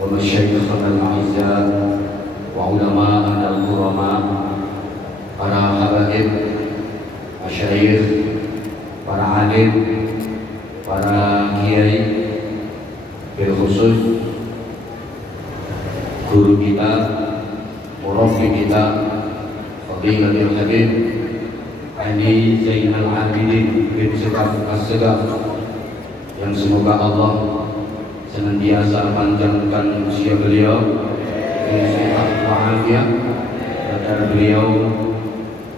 ومشايخنا الأعزاء وعلماءنا الكرماء, para habaib, masyayikh, para alim, para kiai, bil khusus guru kita, murabbi kita, Fadilatul Habib Ali Zainal Abidin bin Syekh As-Segaf, yang semoga Allah senantiasa panjangkan usia beliau, sehat walafiat, agar beliau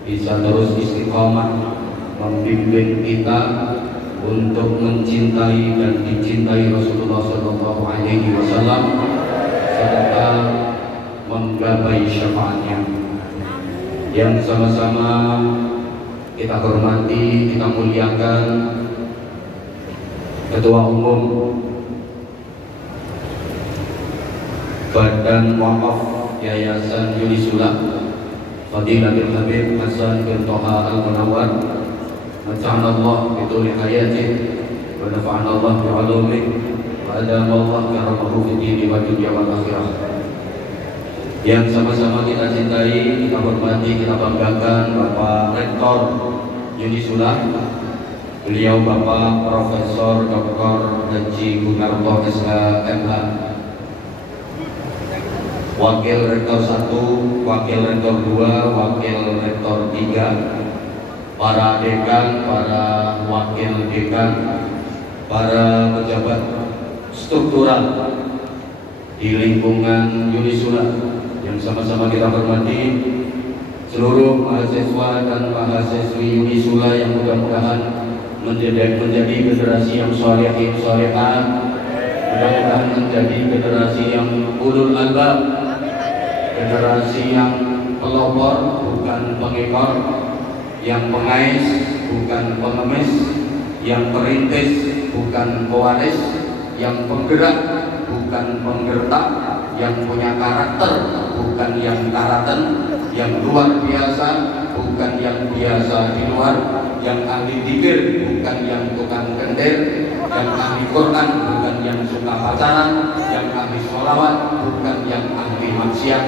bisa terus istiqomah membimbing kita untuk mencintai dan dicintai Rasulullah Sallallahu Alaihi Wasallam serta menggapai syafaatnya. Yang sama-sama kita hormati, kita muliakan Ketua Umum Badan Wakaf Yayasan Yunisula, Fadilatul Habib Hasan bin Toha Al-Munawwar, Mata'ana Allah bituli hayatih wa nafa'ana Allah bi'ulumih wa adama Allah karamahu fi dini wa dunya wal akhirah. Yang sama-sama kita cintai, kita hormati, kita banggakan Bapak Rektor Yunisula, beliau Bapak Profesor Dr. Haji Gunarto SHMH, Wakil Rektor 1, Wakil Rektor 2, Wakil Rektor 3, para dekan, para wakil dekan, para pejabat struktural di lingkungan Yunisula yang sama-sama kita hormati, seluruh mahasiswa dan mahasiswi Yunisula yang mudah-mudahan menjadi generasi yang sholihin sholihah, mudah-mudahan menjadi generasi yang ulul albab, generasi yang pelopor bukan pengekor, yang pengais bukan pengemis, yang perintis bukan pewaris, yang penggerak bukan penggertak, yang punya karakter bukan yang karaten, yang luar biasa bukan yang biasa di luar, yang ahli dzikir bukan yang tukang kendir, yang ahli Quran bukan yang suka pacaran, yang ahli sholawat bukan yang ahli maksiat.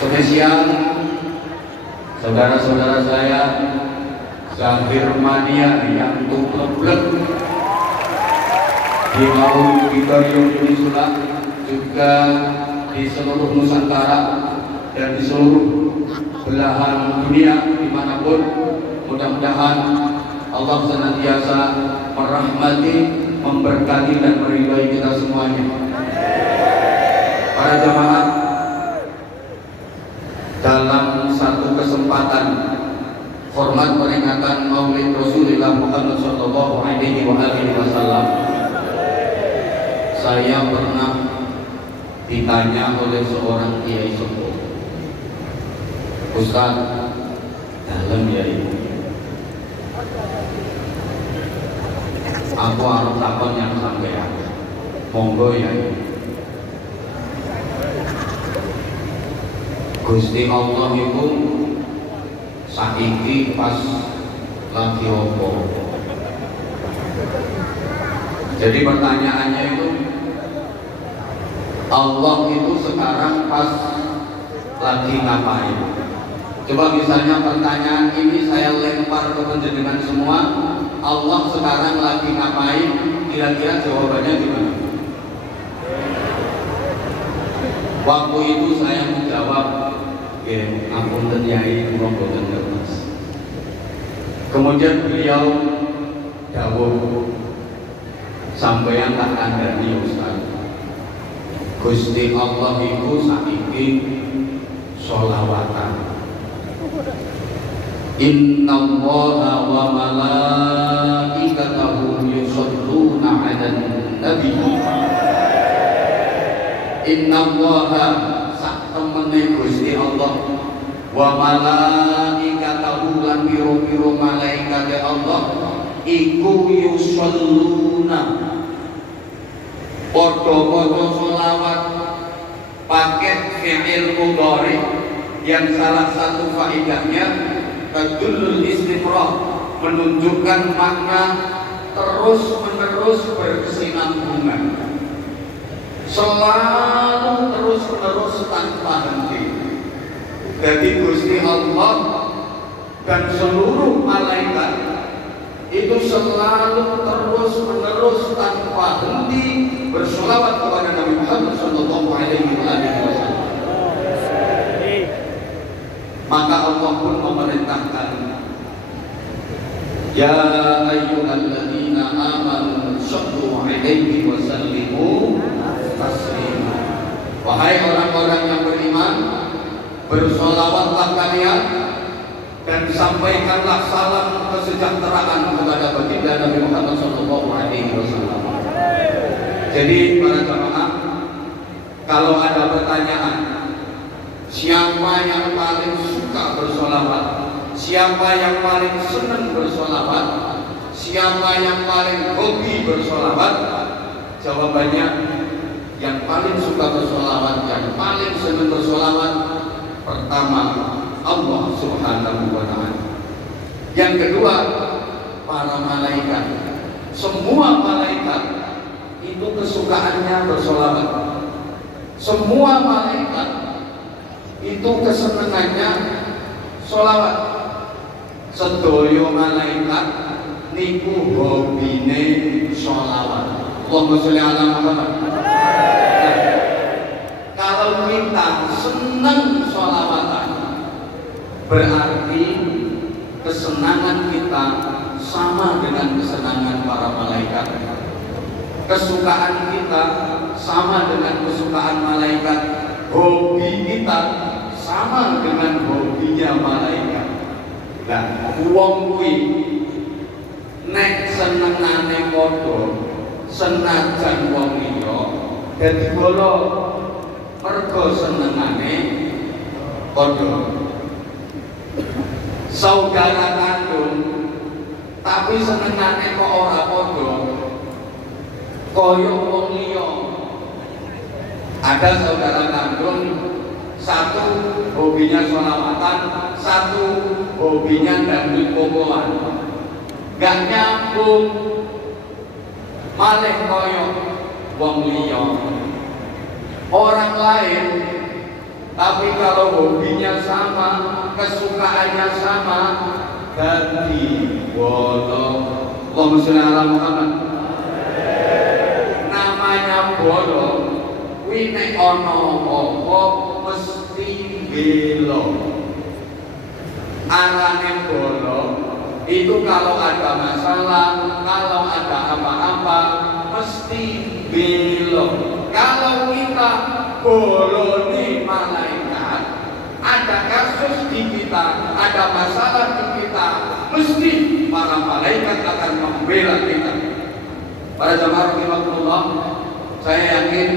Spesial saudara-saudara saya Zahir Mania yang tublek di Auditorium Yunisula, juga di seluruh Nusantara dan di seluruh belahan dunia dimanapun. Mudah-mudahan Allah senantiasa merahmati, memberkati dan meridhai kita semuanya. Para jamaah, dalam satu kesempatan hormat peringatan Maulid Rasulullah Muhammad Sallallahu Alaihi Wasallam, saya pernah ditanya oleh seorang kiai sepuh, Ustaz, dalam ya ibu, aku harus takon yang sampean, monggo ya ibu. Gusti Allah itu saiki pas lagi opo? Jadi pertanyaannya itu, Allah itu sekarang pas lagi ngapain? Coba misalnya pertanyaan ini saya lempar ke penjenengan semua, Allah sekarang lagi ngapain? Kira-kira jawabannya gimana? Waktu itu saya menjawab, ampun Yai, kula boten ngertos. Kemudian beliau dawuh, sampeyan tak kandhani Ustaz, Gusti Allah itu saiki sholawatan. Innallaha wa malaikatahu yusholluna 'alan nabi. Innallaha sak temene Gusti Allah, wa malaikatahu lan piro-piro malaikate Allah iku yusholluna, padha-padha sholawat, paket fi'il mudhari yang salah satu faedahnya tadullul istimrar, menunjukkan makna terus menerus berkesinambungan, selalu terus menerus tanpa henti. Jadi Gusti Allah dan seluruh malaikat itu selalu terus menerus tanpa henti bersolawat kepada Nabi Muhammad SAW. Maka Allah pun memerintahkan, ya ayyuhalladzina amanu shallu alaihi wa sallimu taslima. Wahai orang-orang yang beriman, bersolawatlah kalian dan sampaikanlah salam kesejahteraan kepada baginda Nabi Muhammad SAW. Jadi para jamaah, kalau ada pertanyaan, siapa yang paling suka bersolawat, siapa yang paling senang bersolawat, siapa yang paling hobi bersolawat, jawabannya yang paling suka bersolawat, yang paling senang bersolawat, pertama Allah Subhanahu wa Ta'ala. Yang kedua, para malaikat. Semua malaikat itu kesukaannya bersolawat. Semua malaikat itu kesenangannya solawat. Sedoyo malaikat niku hobine solawat. Allahumma sholli ala Muhammad. Kalau kita senang sholawatan, berarti kesenangan kita sama dengan kesenangan para malaikat. Kesukaan kita sama dengan kesukaan malaikat. Hobi kita sama dengan hobinya malaikat. Nah, wong kuwi nek senengane padha, senajan wong liya dadi bola, mergo senengane padha. Saudara kandung tapi senengane kok ora padha, kaya wong liya. Ada saudara kandung, satu hobinya sholawatan, satu hobinya dangdut popoan, gak nyambung, malih kaya wong liya. Orang lain tapi kalau hobinya sama, kesukaannya sama, dadi bola. Allahumma sholli ala Muhammad. Namanya bola kuwi nek ana apa mesti belo. Arane bola itu kalau ada masalah, kalau ada apa-apa mesti belo. Kalau kita boloni malaikat, ada kasus di kita, ada masalah di kita, mesti para malaikat akan membela kita. Para jamaah rahimakumullah, saya yakin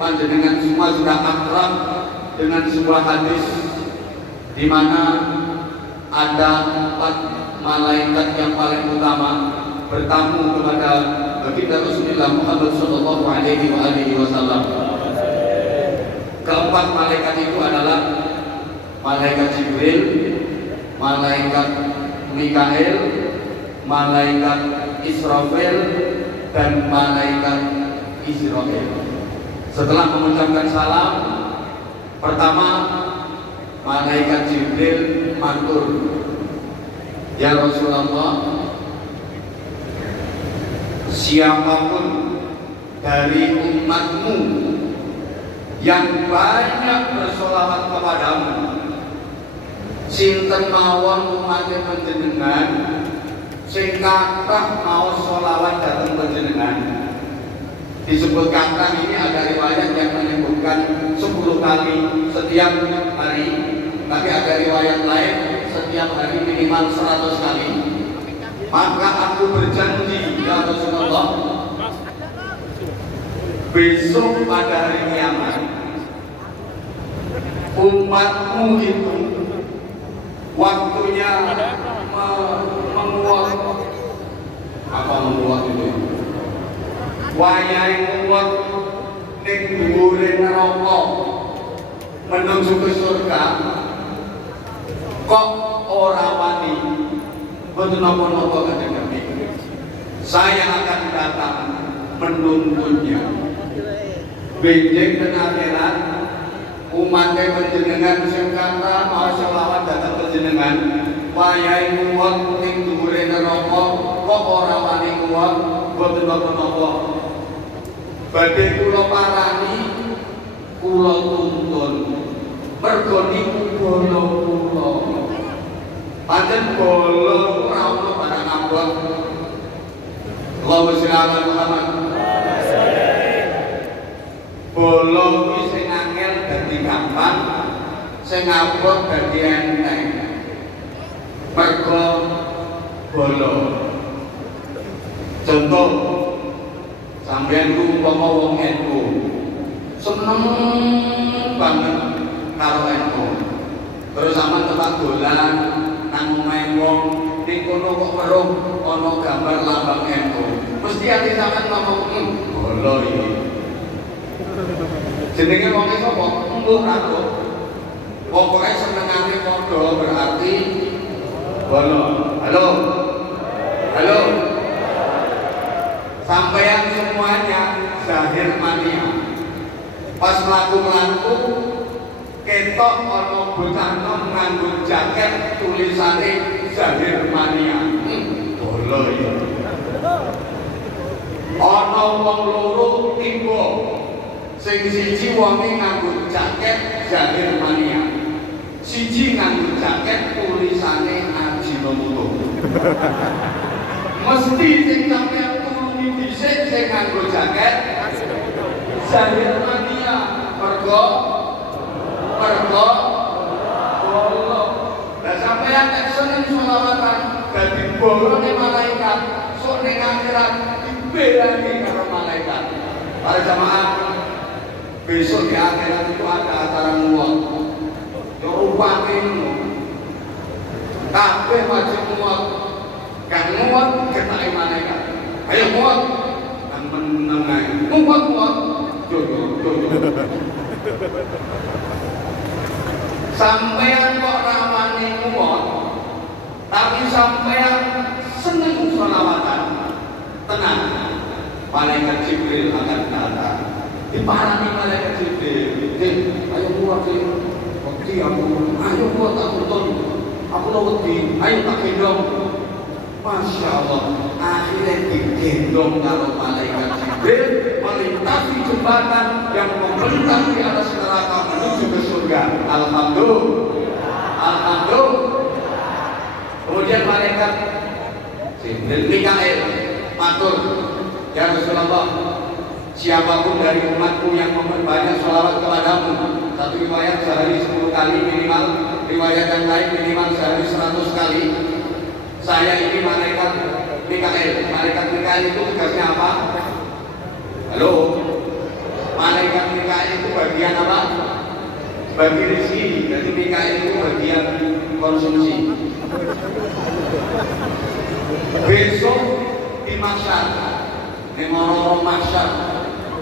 panjenengan semua sudah akrab dengan sebuah hadis di mana ada 4 malaikat yang paling utama bertamu kepada baginda Rasulullah Muhammad sallallahu alaihi wasallam. Keempat malaikat itu adalah malaikat Jibril, malaikat Mikail, malaikat Israfil, dan malaikat Israel. Setelah mengucapkan salam, pertama malaikat Jibril matur, ya Rasulullah, siapapun dari umatmu yang banyak bersolawat kepadamu, sinten mawon umatnya panjenengan sing kathah mau solawat datang panjenengan. Disebut kathah ini ada riwayat yang menyebutkan 10 kali setiap hari, tapi ada riwayat lain setiap hari minimal 100 kali. Maka aku berjanji ya Rasulullah, besok pada hari kiamat umatmu itu waktunya menguat, apa menguat itu? Wayahe menguat ning dhuwure neraka menuju ke surga. Kok ora wani boten napa-napa Kanjeng Nabi. Saya akan datang menuntunnya. Benjing ten akhirat umat panjenengan sing kata mau selawat datang panjenengan wayahe muwat ning dhuwure neraka kok ora wani muwat boten napa-napa. Badhe kula parani kula tuntun mergo niku bola kula. Pancen bola ora ono barang abot. Allahumma sholli ala Muhammad. Bola kuwi sing angel dadi gampang, sing abot dadi enteng. Mergo bola. Contoh sampeyan ku umpama wong NU seneng banget karo NU. Terus sampean tempat dolan nang omahe wong ning kono kok weruh ana gambar lambang NU. Mesti ati sampean ngomong, bola iki. Jenenge wong e sapa? Mbuh aku. Pokoke senengane padha berarti bola. Halo. Halo. Sampeyan semuanya zahir mania. Pas mlaku-mlaku ketok ana bocah nom nganggo jaket tulisane zahir mania. Bola iki. Ana wong loro tiba. Sing siji wonge nganggo jaket zahir mania. Siji nganggo jaket tulisane Ajinomoto. Mesti sing sampeyan tulungi dhisik sing nganggo jaket zahir mania. Mergo bola. Lah sampeyan nek seneng selawatan dadi bolone malaikat, sok ning akhirat dibelani karo malaikat. Para jamaah, besok di akhirat itu ada acara muat. Yo rupane ngono. Kabeh wajib muat. Kang muat ketake malaikat. Ayo muat. Kang meneng ae. Muat. Yo. Sampeyan kok ramane muat, tapi sampeyan seneng selawatan. Tenang. Malaikat Jibril akan datang. Diparani malaikat Jibril. Ayo muat wedi aku. Ayo muat aku tuntun. Aku lo wedi. Ayo tak gendong. Masya Allah. Akhirnya digendong karo malaikat Jibril melintasi jembatan yang membentang di atas neraka menuju ke surga. Alhamdulillah. Kemudian malaikat Jibril Mikail matur, ya Rasulullah, siapapun dari umatku yang memperbanyak sholawat kepadamu, satu riwayat sehari 10 kali minimal, riwayat yang lain minimal sehari 100 kali. Saya ini malaikat Mikail. Malaikat Mikail itu tugasnya apa? Halo? Malaikat Mikail itu bagian apa? Bagi rezeki. Jadi Mikail itu bagian konsumsi. Besok di mahsyar, di morong mahsyar,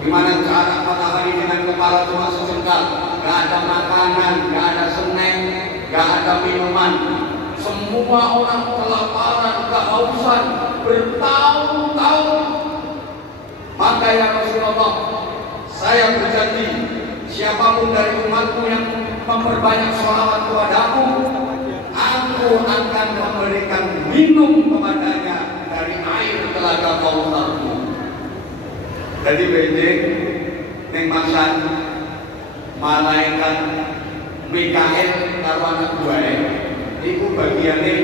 di mana jarak matahari dengan kepala cuma sejengkal, gak ada makanan, gak ada snack, gak ada minuman. Semua orang kelaparan, kehausan bertahun-tahun. Maka ya Rasulullah, saya berjanji, siapapun dari umatku yang memperbanyak sholawat kepadaku, aku akan memberikan minum kepadanya dari air telaga Kautsarku. Jadi benjing ning masan malaikat Mikail karo anak buahe iku bagiane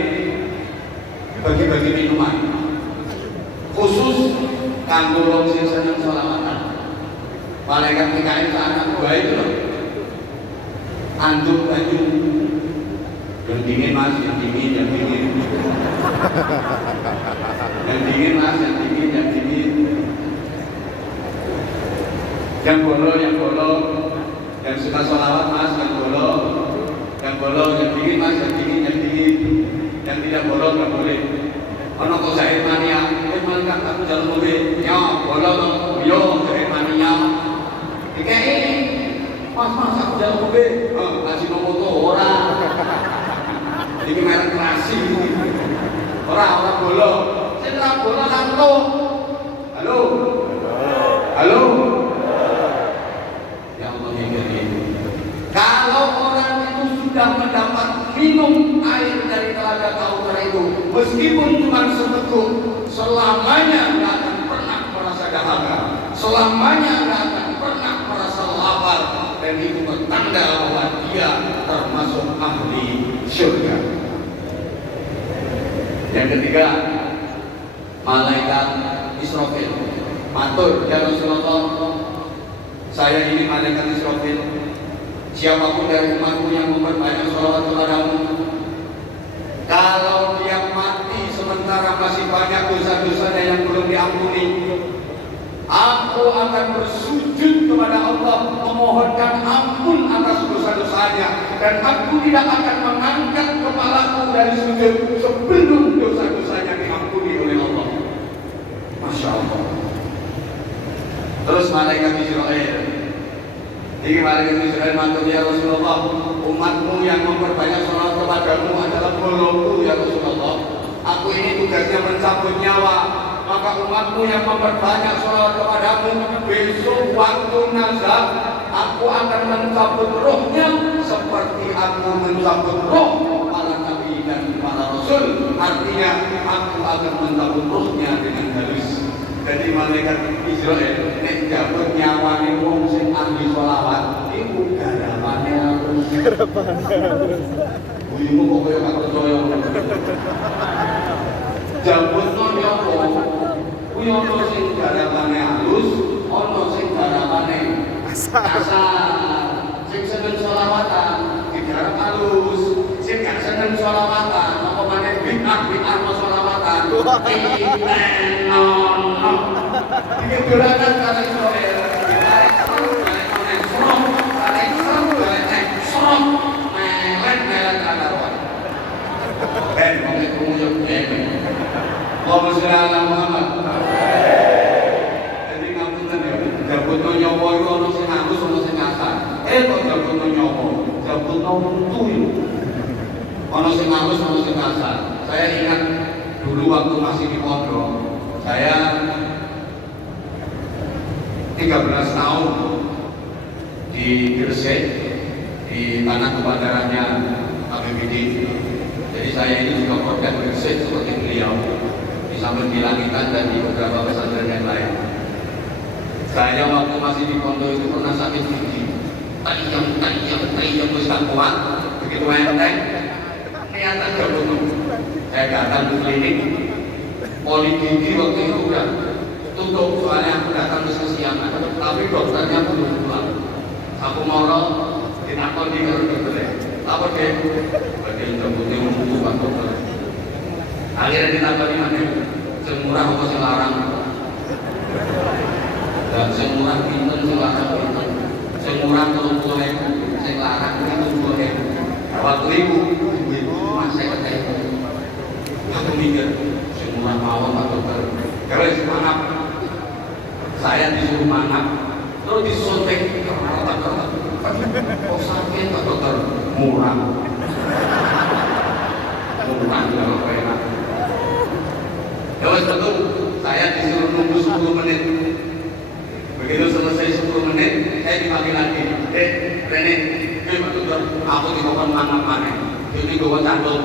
bagi-bagi minuman khusus kanggo wong sing seneng sholawatan. Malaikat Mikail ke anak buahe itu loh, anduk baju yang dingin mas, yang dingin. Yang dingin mas, yang dingin. Yang bolong, yang suka sholawat mas, yang bolong, yang dingin mas, yang dingin. Yang tidak bolong nggak boleh. Ono kok zahir mania, malaikat aku jalan mobil, ya bolong, yo zahir mania. Dikei, mas aku jalan mobil, Ajinomoto orang. Ini merek klasik. Orang bola. Saya bola langsung. Halo. Halo. Ya Allah ini. Kalau orang itu sudah mendapat minum air dari telaga Kautsar itu, meskipun cuma seteguk, selamanya nggak akan pernah merasa dahaga, selamanya nggak akan pernah merasa lapar, dan itu bertanda bahwa dia termasuk ahli surga. Yang ketiga, malaikat Israfil. Matur ya Rasulullah, saya ini malaikat Israfil. Siapapun dari umatmu yang memperbanyak sholawat kepadamu, kalau dia mati sementara masih banyak dosa-dosanya yang belum diampuni, aku akan bersujud kepada Allah memohonkan ampun atas dosa-dosanya, dan aku tidak akan mengangkat kepalaku dari sujud sebelum dosa-dosanya diampuni oleh Allah. Masya Allah. Terus malaikat Israel. Ini malaikat Israel matur ya Rasulullah, umatmu yang memperbanyak sholat kepadamu adalah golongku ya Rasulullah. Aku ini tugasnya mencabut nyawa, maka umatmu yang memperbanyak sholat kepadamu, besok waktu nazar aku akan mencabut rohnya seperti aku mencabut roh para nabi dan para rasul. Artinya aku akan mencabut rohnya dengan halus. Jadi malaikat Israel nek jabut nyawane wong sing ahli sholawat iku garapane halus. Buyumu kok kaya gak percaya. Jabutno nyopo? Kuwi ono sing garapane halus, ono sing garapane kasar. Sing seneng sholawatan digarap halus, sing gak seneng sholawatan apa maneh bid'ah sholawatan. Ini dolanan kali Israel. Tarik serem, tarik serem, tarik serem, tarik serem, melet kanaruan. Ben, mau ngomong ben. Allahumma sholli ala Muhammad. Jadi ngapunten ya, jabutno nyawa iku ana sing halus, ana sing kasar. Kok jabutno nyawa, jabutno untu yo. Ana sing halus, ana sing kasar. Saya ingat dulu waktu masih di pondok, saya 13 tahun di Gresik, di tanah kebandarannya APBD. Jadi saya ini juga produk Gresik seperti beliau, di samping di Langitan dan di beberapa pesantren yang lain. Saya waktu masih di pondok itu pernah sakit gigi, tajam terus tak kuat, begitu enteng, niatan terbunuh. Saya datang ke klinik, poligigi waktu itu udah tutup, soalnya aku datang ke kesiangan, tapi dokternya belum pulang. Aku moro ditakon di dokter, apa deh? Bagian jambutnya untuk pak dokter. Akhirnya ditakoni mana? Semurah apa selarang? Dan semurah pinten selarang pinten. Semurah kelumpulan, selarang itu boleh. Waktu itu masih ada. Aku mikir semurah mawon pak dokter. Kalau semangat. Saya disuruh manak, terus disuntik kok sakit Pak Dokter? Murah kalau enak. Ya wes betul, saya disuruh nunggu 10 menit. Begitu selesai 10 menit, saya dipanggil lagi. Rene, Pak Dokter, aku dikokon manak mana? Jadi gue candol.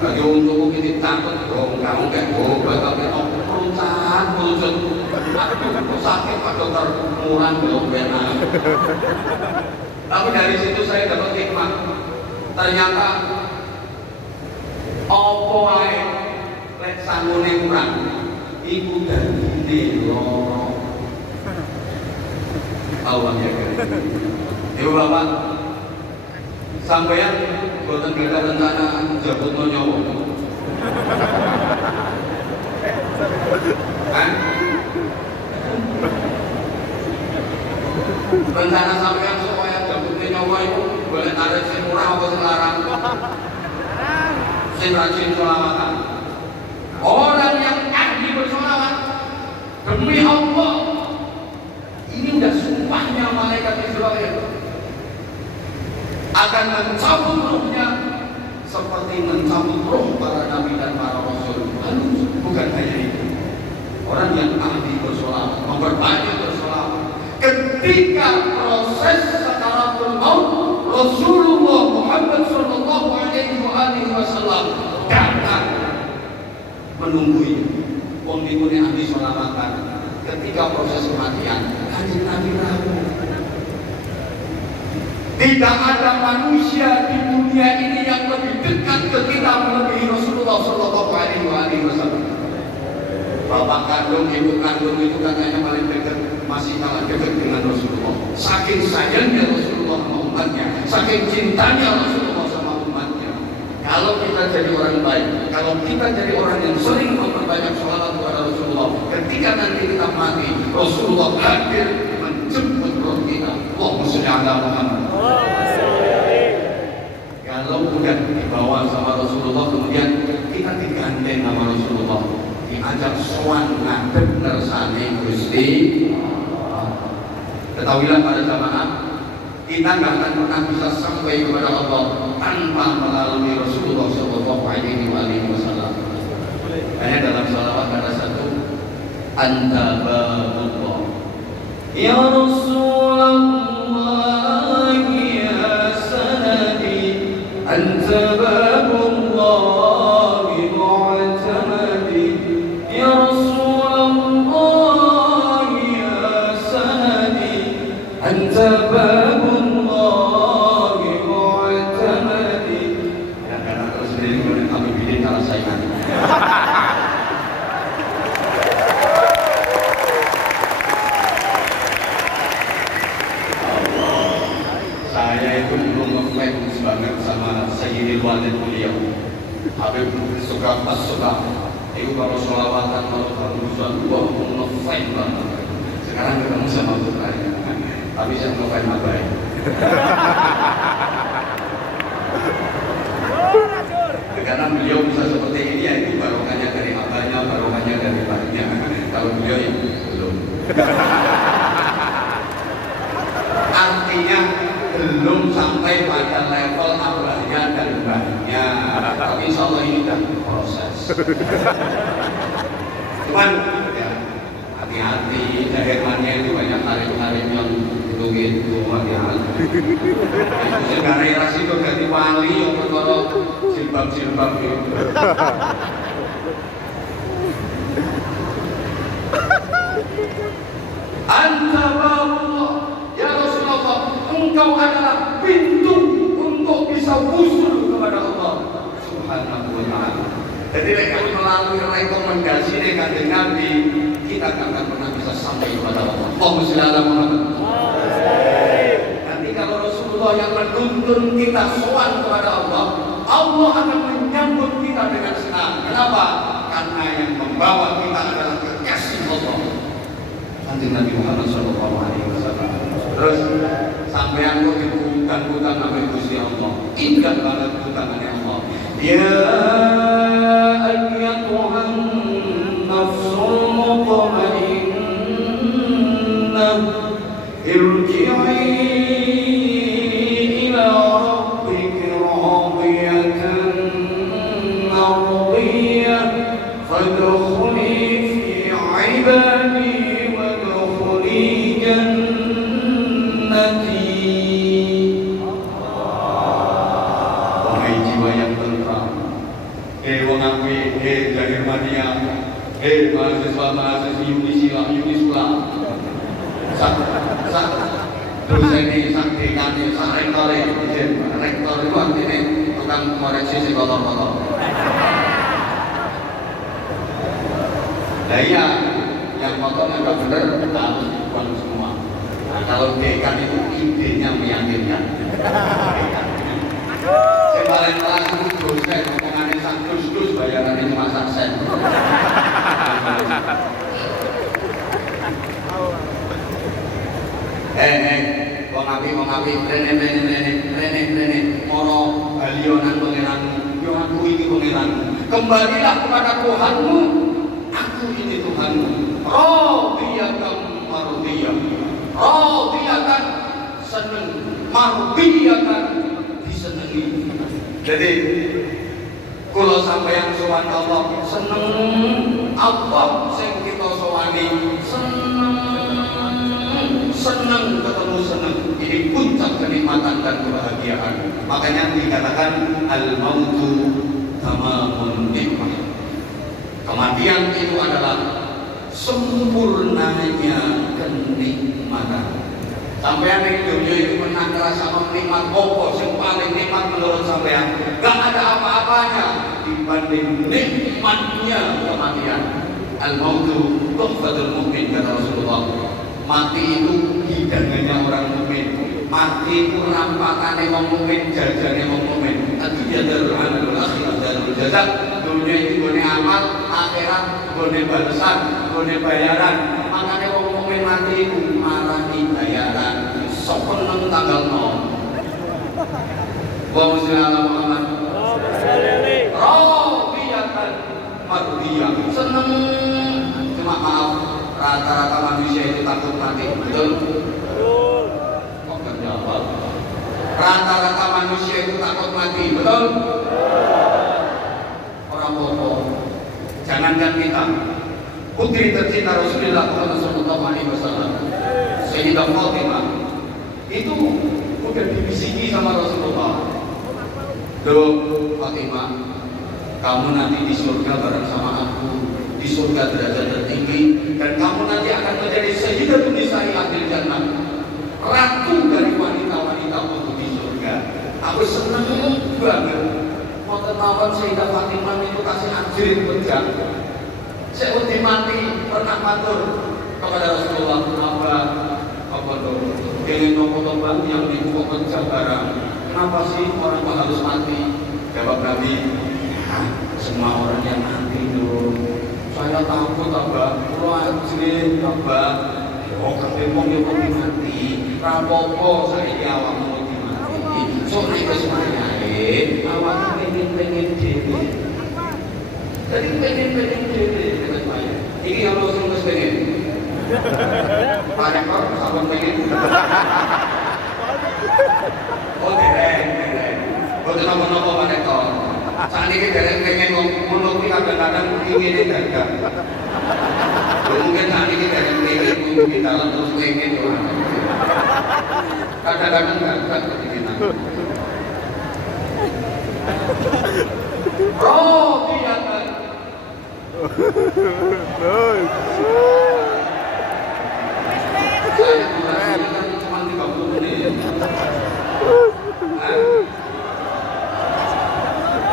Lagi untuk kita takut, kamu kayak gobat, tapi perusahaan wujud. Aduh, sakit Pak Dokter, murah belum benar. Tapi dari situ saya dapat hikmah. Ternyata opo ae lek sangune kurang, iku dadi loro. Allah ya kan. Ibu bapak, sampeyan boten beda rencana jabutno nyawa. Kan? Rencana sampean supaya jabutnya nyawa itu boleh tarik sing murah apa sing larang? Sing rajin sholawatan. Orang yang ahli bersolawat demi Allah, ini udah sumpahnya malaikat Israel akan mencabut ruhnya seperti mencabut roh para nabi dan para rasul. Lalu bukan hanya itu, orang yang ahli bersolawat, memperbanyak bersolawat. Ketika proses sakaratul maut, Rasulullah Muhammad Sallallahu Alaihi Wasallam datang menunggunya. Pemimpin ahli solawatan ketika proses kematian, Kanjeng Nabi rawuh. Tidak ada manusia di dunia ini yang lebih dekat ke kita melebihi Rasulullah Sallallahu Alaihi Wasallam. Bapak kandung, ibu kandung itu katanya paling dekat, masih kalah dekat dengan Rasulullah. Saking sayangnya Rasulullah sama umatnya, saking cintanya Rasulullah sama umatnya. Kalau kita jadi orang baik, kalau kita jadi orang yang sering memperbanyak sholawat kepada Rasulullah, ketika nanti kita mati, Rasulullah hadir menjemput roh kita. Allahumma sholli ala Muhammad. Kalau udah dibawa sama Rasulullah, kemudian kita digandeng sama Rasulullah, diajak sowan ngadep nersane Gusti. Ketahuilah para jamaah, kita nggak akan pernah bisa sampai kepada Allah tanpa melalui Rasulullah Sallallahu Alaihi Wasallam. Hanya dalam salawat ada satu, Anta babullah ya Rasulullah ya sanadi, Anta babullah mu'tamadi, ya Rasulullah ya sanadi, Anta babullah mu'tamadi. Ya karena terus sendiri kemudian kami bikin cara saingan. Saya itu belum ngefans banget sama Sayyidil Walid beliau. Habib suka pas suka. Itu kalau sholawatan, kalau barusan, wah ngefans banget. Sekarang ketemu sama putranya, tapi saya ngefans abai. Karena beliau bisa seperti ini, ya itu barokahnya dari abahnya, barokahnya dari bahannya. Kalau beliau ya belum. Artinya belum sampai pada level abahnya dan bahannya. Tapi insya Allah ini sudah proses. Cuman ya hati-hati, daerahnya itu banyak tarik-tarik yang gitu, hati-hati. Sekarang itu ganti wali yang perkara jilbab-jilbab itu. Anta babullah ya Rasulullah, engkau adalah pintu untuk bisa wusul kepada Allah Subhanahu wa ta'ala. Jadi kalau melalui rekomendasi dengan Nabi, kita tidak akan pernah bisa sampai kepada Allah. Allahumma sholli ala Muhammad. Nanti kalau Rasulullah yang menuntun kita sowan kepada Allah, Allah akan menyambut kita dengan senang. Kenapa? Karena yang membawa kita adalah kekasih Allah, Kanjeng Nabi Muhammad Sallallahu Alaihi Wasallam. Terus sampai aku di hutan-hutan sampai Gusti Allah, ingat banget hutannya Allah. Ya ayyatuhan nafsul mutmainnah, irji'i ila rabbiki radiyatan mardiyah, fadkhuli fi ibadi wadkhuli jannati. Wahai jiwa yang tentram, wong apik, lahir mania, mahasiswa-mahasiswi Unisula, dosen ini, sak dekane, sak rektor itu artinya tukang koreksi psikolog-psikolog. Nah iya, yang potong yang gak bener harus dibuang semua. Nah kalau dekan itu idenya meyakinkan. Saya paling kelas itu dosen, ngomongannya sak dus-dus, bayarannya cuma sak sen. Wong api, rene, moro balionan pangeranmu, yo aku ini pangeranmu. Kembalilah kepada Tuhanmu, aku ini Tuhanmu. Radiyatan mardiyah, radiyatan seneng, mardiyatan disenengi. Jadi kula sampeyan sowan Allah seneng Allah sing kita sowani seneng ketemu seneng. Ini puncak kenikmatan dan kebahagiaan. Makanya dikatakan al-mautu tamamun nikmah. Kematian itu adalah sempurnanya kenikmatan. Sampean di dunia itu pernah ngerasa nikmat apa yang paling nikmat menurut sampean? Gak ada apa-apanya dibanding nikmatnya kematian. Al-mautu tuhfatul mukmin kata Rasulullah. Mati itu hidangannya orang mukmin. Mati itu rampatannya orang mukmin, jajane orang mukmin. Tadi darul amal wal akhirat darul jazaa. Dunia itu gone amal, akhirat gone balasan, gone bayaran. Makanya orang mukmin mati itu marani bayaran. Sok nang tanggal 0. Wa muslimin Muhammad. Radiyatan mardiyah. Seneng. Cuma maaf, rata-rata manusia itu takut mati. Betul? Kok gak jawab? Rata-rata manusia itu takut mati. Betul? Orang bohong. Jangankan kita. Putri tercinta Rasulullah sallallahu alaihi wasallam, Sayyidah Fatimah, itu udah dibisiki sama Rasulullah. Loh Fatimah, kamu nanti di surga bareng sama aku, di surga derajat tertinggi, dan kamu nanti akan menjadi sayyidatun nisa'i ahlil jannah, ratu dari wanita-wanita untuk di surga. Aku seneng banget. Mau ketahuan Sayyidah Fatimah itu kasih anjurin kerja. Saya udah mati pernah matur kepada Rasulullah, apa dong? Pengen nopo-nopo yang dibuka kerja barang. Kenapa sih orang kok harus mati? Jawab Nabi, semua orang yang mati dong. Saya takut abah, kalau anjir abah, yo ketemu yo mati. Rapopo saya awak mau mati. Sore kesemayai, awak pengen dewi. Jadi pengen dewi. Ini yang Rasul pengen. Banyak orang sahabat pengen. Oh dereng. Boten napa-napa maneka. Sakniki dereng pengen ngono ki kadang-kadang ingin gagal. Mungkin sakniki dereng pengen di dalam terus pengen ora. Kadang-kadang gagal kepinginan. Oh, kelihatan. Saya kan cuma 30 menit.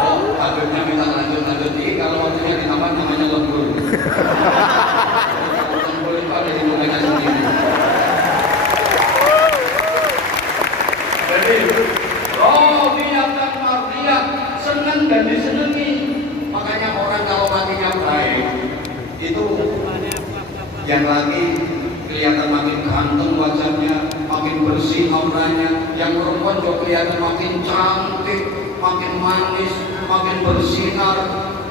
Oh, akhirnya minta lanjut ini kalau waktunya ditambah namanya lembur. Lembur itu ada di mulainya sendiri. Jadi, Radiyatan mardiyah, senang dan disenangi. Makanya orang kalau matinya baik itu yang lagi kelihatan makin ganteng wajahnya, makin bersih auranya. Yang perempuan juga kelihatan makin cantik, makin manis, makin bersinar,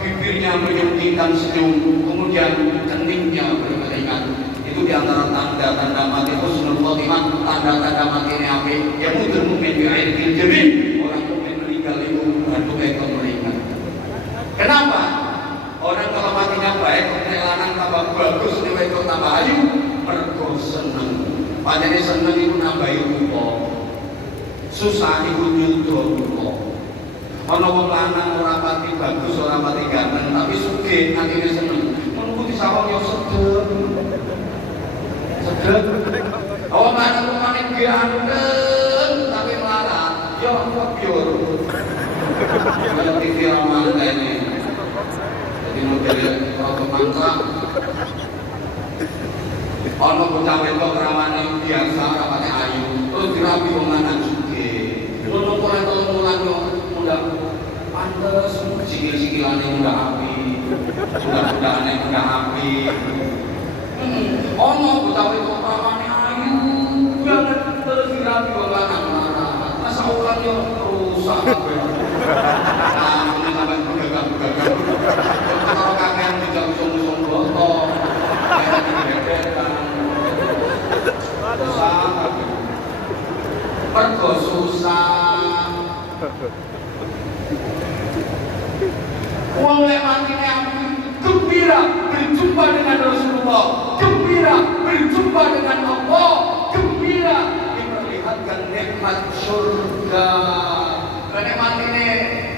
bibirnya menyuntikkan senyum, kemudian keningnya berkeringat. Itu diantara tanda-tanda mati husnul khotimah, tanda-tanda mati apik. Yang mudul mukmin bi'aidil jabin, orang mukmin meninggal itu batuk ekor meringat. Kenapa? Orang kalau matinya baik, lanang tambah bagus, wedok tambah ayu, mergo seneng. Padahal seneng itu nambahi rupa, susah itu nyudur rupa. Ono wong lanang ora pati bagus, ora pati ganteng, tapi sugih atine seneng. Menunggu disawang yo sedep. Awak lanang paling ganteng, tapi melarat, yo kebyur. Kalau TV ramal ini, jadi modelnya kalau mangkrak. Ono bocah wedok rawane biasa, rapane ayu, terus dirapi wong lanang sugih. Ono ora telu wulan yo muda pantes, sikil-sikilane muda api. Mudah-mudahane muda api. Ono bocah wedok rawane ayu, banget terus dirapi wong lanang melarat. Masa ulang yo rusak kabeh. Nah, ini sampai bergagap-gagap. Kalau kakean tidak usung-usung botol, kayak dibebetan. Susah. Mergo susah. berjumpa dengan Rasulullah, gembira berjumpa dengan Allah, gembira diperlihatkan nikmat surga. Nikmat ini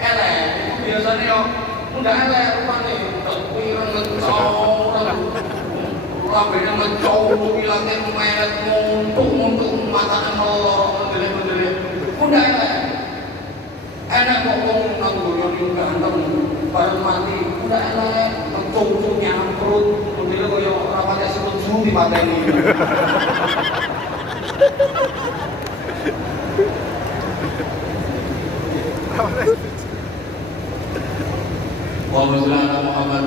elek, itu biasanya yo udah elek rupane, pirang ngecong, rambutnya ngecong, ilangnya meret, muntuk matanya melorot, mendelik, udah elek. Enak kok wong nang dunya iki ganteng, bareng mati udah elek, ngecong nyamprut, modele koyo ora pakai semeju dipateni. Allahumma shalli ala Muhammad.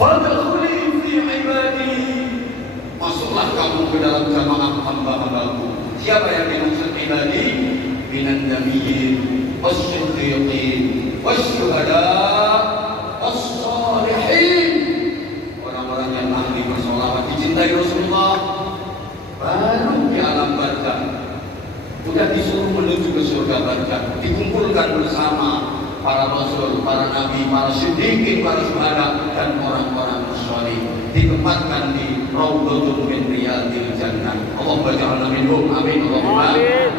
Fadkhuli fi ibadi. Masuklah kamu ke dalam jamaah hamba-hambaku. Siapa yang dimaksud ibadi? Minan nabiyyin wasyiddiqin wasyuhada wassalihin. Orang-orang yang ahli bersolawat dicintai Rasulullah, baru di alam barzakh. Sudah disuruh menuju ke surga barzakh, dikumpulkan bersama para rasul, para nabi, para siddiqin, para syuhada dan orang-orang salih, ditempatkan di raudhatun min riyadil jannah. Allahumma ja'alna minhum, amin Allahumma amin.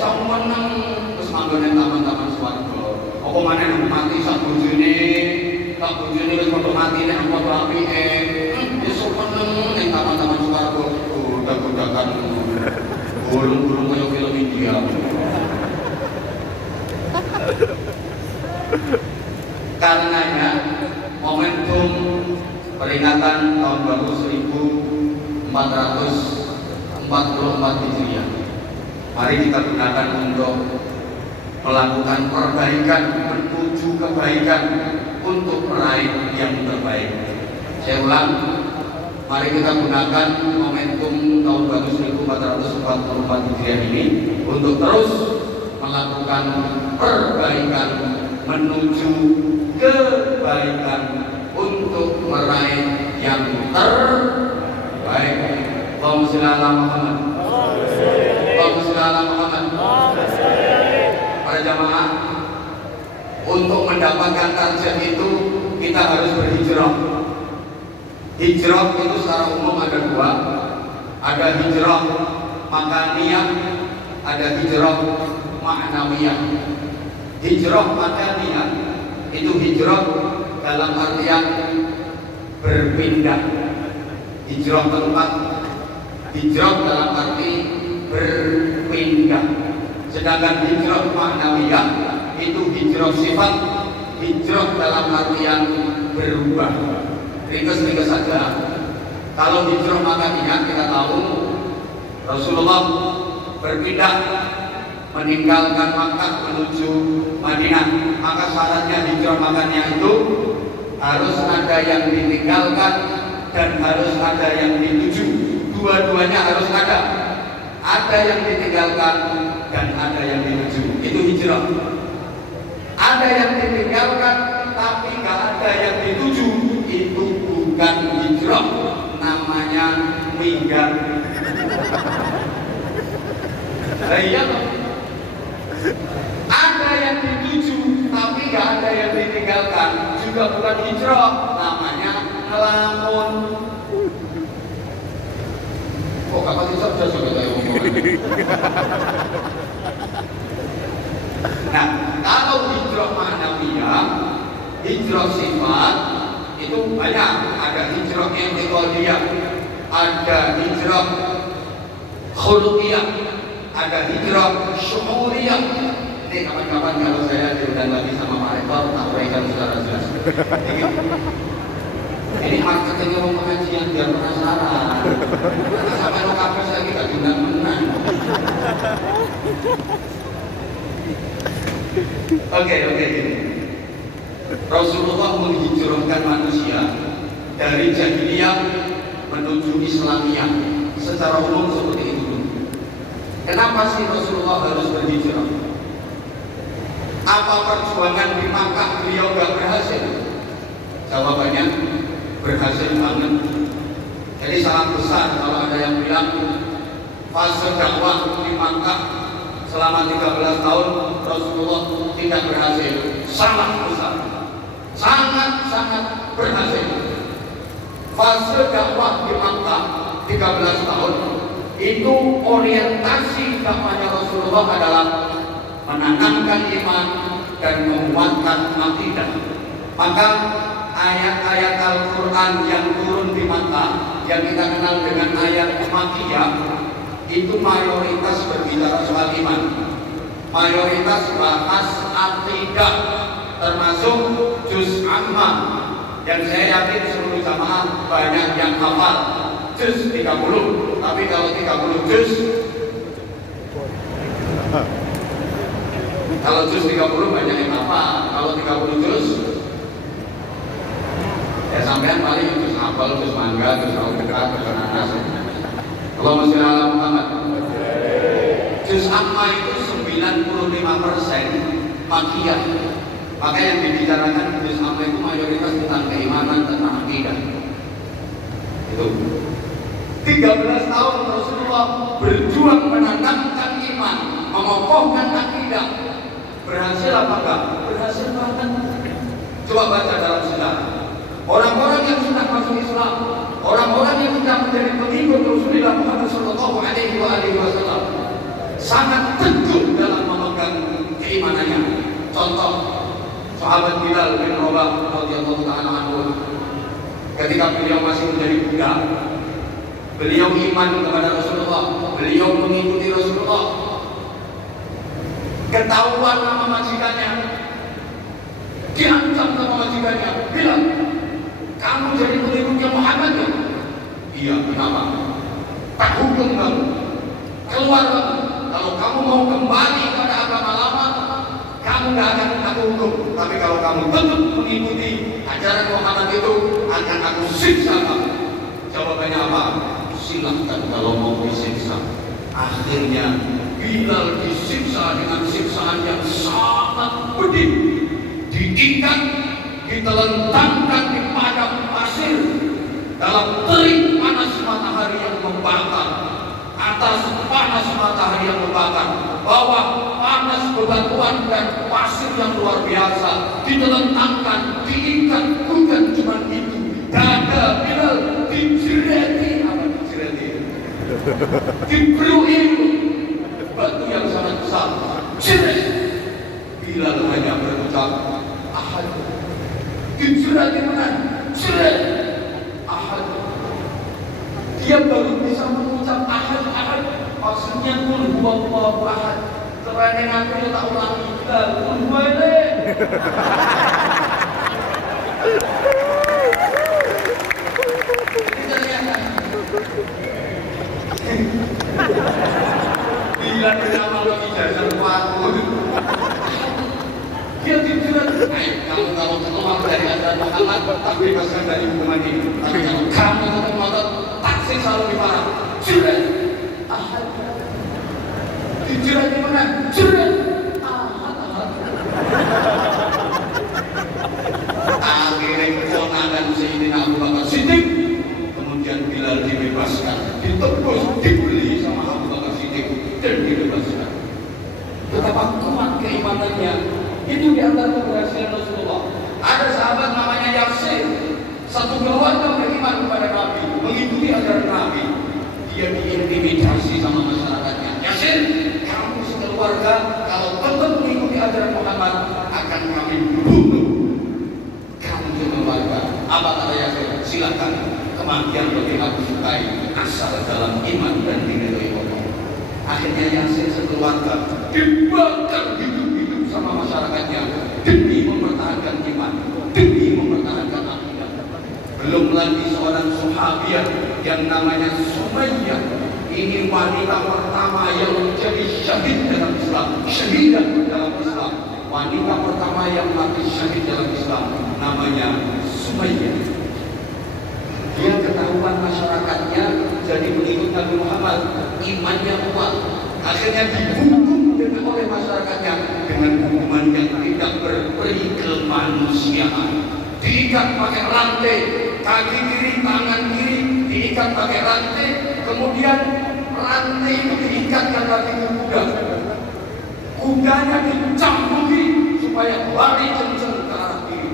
Sang menang terus manggone taman-taman swarga. Apa maneh nang mati sak bojone, wis padha mati nek padha apike. Besok menang ning taman-taman swarga, godak-godakan burung-burung kayak film India. Karenanya momentum peringatan tahun baru 1444 Hijriah, mari kita gunakan untuk melakukan perbaikan, menuju kebaikan, untuk meraih yang terbaik. Saya ulang, mari kita gunakan momentum tahun baru 1444 Hijriah ini untuk terus melakukan perbaikan, menuju kebaikan, untuk meraih yang terbaik. Allahumma shalli ala Muhammad. Allahumma shalli ala Muhammad. Para jamaah, untuk mendapatkan target itu kita harus berhijrah. Hijrah itu secara umum ada dua, ada hijrah makaniyah, ada hijrah ma'nawiyah. Hijrah makaniyah itu hijrah dalam artian berpindah, hijrah tempat, hijrah dalam arti berpindah. Sedangkan hijrah ma'nawiyah itu hijrah sifat, hijrah dalam artian berubah. Ringkas saja. Kalau hijrah makaniyah kita tahu Rasulullah berpindah meninggalkan Makkah menuju Madinah, maka syaratnya hijrah makaniyah itu harus ada yang ditinggalkan dan harus ada yang dituju. Dua-duanya harus ada. Ada yang ditinggalkan dan ada yang dituju. Itu hijrah. Ada yang ditinggalkan tapi nggak ada yang dituju, itu bukan hijrah, namanya minggat. Iya, ada yang dituju tapi nggak ada yang ditinggalkan, juga bukan hijrah, namanya ngelamun. Kok kakak sih cerdas ya kita ngomong? Nah, kalau hijrah ma'nawiyah, hijrah sifat itu banyak. Ada hijrah i'tiqadiyah, ada hijrah khuluqiyah, ada hijrah syu'uriyah. Ini kapan-kapan kalau saya diundang lagi sama Pak Rektor, tak uraikan secara jelas. Ini marketingnya mau pengajian biar penasaran. Sampai lo kafe saya kita diundang menang. Oke, gini. Rasulullah menghijrahkan manusia dari jahiliyah menuju Islamiyah. Secara umum seperti itu. Kenapa sih Rasulullah harus berhijrah? Apa perjuangan di Makkah beliau gak berhasil? Jawabannya berhasil banget. Jadi sangat besar kalau ada yang bilang fase dakwah di Makkah selama 13 tahun Rasulullah tidak berhasil. Sangat besar. sangat berhasil. Fase dakwah di Makkah 13 tahun itu orientasi dakwahnya Rasulullah adalah menanamkan iman dan menguatkan akidah. Maka ayat-ayat Al-Quran yang turun di Makkah yang kita kenal dengan ayat Makkiyah itu mayoritas berbicara soal iman, mayoritas bahas akidah, termasuk juz amma yang saya yakin seluruh jamaah banyak yang hafal juz 30. Tapi kalau 30 juz, kalau juz 30 banyak yang hafal. Kalau 30 juz ya sampean paling juz hafal, juz mangga, juz al-Qur'an, juz nanas. Allahumma sholli ala Muhammad. Juz amma itu 95% makiyah. Maka yang dibicarakan juz amma itu mayoritas tentang keimanan, tentang akidah. Itu 13 tahun Rasulullah berjuang menanamkan iman, mengokohkan akidah. Berhasil apa enggak? Berhasil banget. Coba baca dalam sejarah. Orang-orang yang sudah masuk Islam, orang-orang yang sudah menjadi pengikut Rasulullah Muhammad Sallallahu Alaihi Wasallam, sangat teguh dalam memegang keimanannya. Contoh, sahabat Bilal bin Rabah radhiyallahu ta'ala anhu, ketika beliau masih menjadi budak, beliau iman kepada Rasulullah, beliau mengikuti Rasulullah. Ketahuan nama majikannya, diancam sama majikannya, bilang, kamu jadi pengikutnya Muhammad ya? Iya, kenapa? Tak hukum kamu, keluar kamu. Kalau kamu mau kembali pada agama lama, kamu gak akan aku hukum. Tapi kalau kamu tetap mengikuti ajaran Muhammad itu, akan aku siksa kamu. Jawabannya apa? Silahkan kalau mau disiksa. Akhirnya Bilal disiksa dengan siksaan yang sangat pedih, diikat, ditelentangkan di padang pasir dalam terik panas matahari yang membakar, atas panas matahari yang membakar, bawah panas bebatuan dan pasir yang luar biasa, ditelentangkan, diikat. Bukan cuma itu, dada Bilal dijereti, apa dijereti? Diberi batu yang sangat besar, jerat. Bilal hanya berucap ahad. Dijerat di mana? Jerat ahad. Dia baru bisa mengucap ahad. Maksudnya kul huwallahu ahad. Terang aku tak ulangi. Bilal kul huwallahu. Bila kenapa lo ijazah waktu dia dijerat. Kalau keluar dari ajaran Muhammad, tak bebaskan dari hukuman ini. Tapi kalau kamu tetap ngotot, taksi selalu diparah. Jerat ahad. Dijerat di mana? Jerat ahad. Akhirnya keponakan Sayyidina Abu Bakar Siddiq, kemudian Bilal dibebaskan, ditebus, dibeli sama Abu Bakar Siddiq dan dibebaskan. Betapa kuat keimanannya. Itu di antara keberhasilan Rasulullah. Ada sahabat namanya Yasir, satu keluarga beriman kepada Nabi, mengikuti ajaran Nabi. Dia diintimidasi sama masyarakatnya. Yasir, kamu sekeluarga kalau tetap mengikuti ajaran Muhammad akan kami bunuh. Kamu sekeluarga. Apa kata Yasir? Silakan, kematian lebih aku sukai asal dalam iman dan diridhoi Allah. Akhirnya Yasir sekeluarga dibakar hidup-hidup sama masyarakatnya demi mempertahankan iman, demi mempertahankan akidah. Belum lagi seorang sahabiah yang namanya Sumayyah. Ini wanita pertama yang menjadi syahid dalam Islam, syahidah dalam Islam. Wanita pertama yang mati syahid dalam Islam namanya Sumayyah. Dia ketahuan masyarakatnya jadi pengikut Nabi Muhammad, imannya kuat. Akhirnya dihukum oleh masyarakatnya dengan hukuman yang tidak berperi kemanusiaan. Diikat pakai rantai, kaki kiri, tangan kiri diikat pakai rantai, kemudian rantai itu diikatkan kaki kuda. Kudanya dicambuki supaya lari kencang ke arah kiri.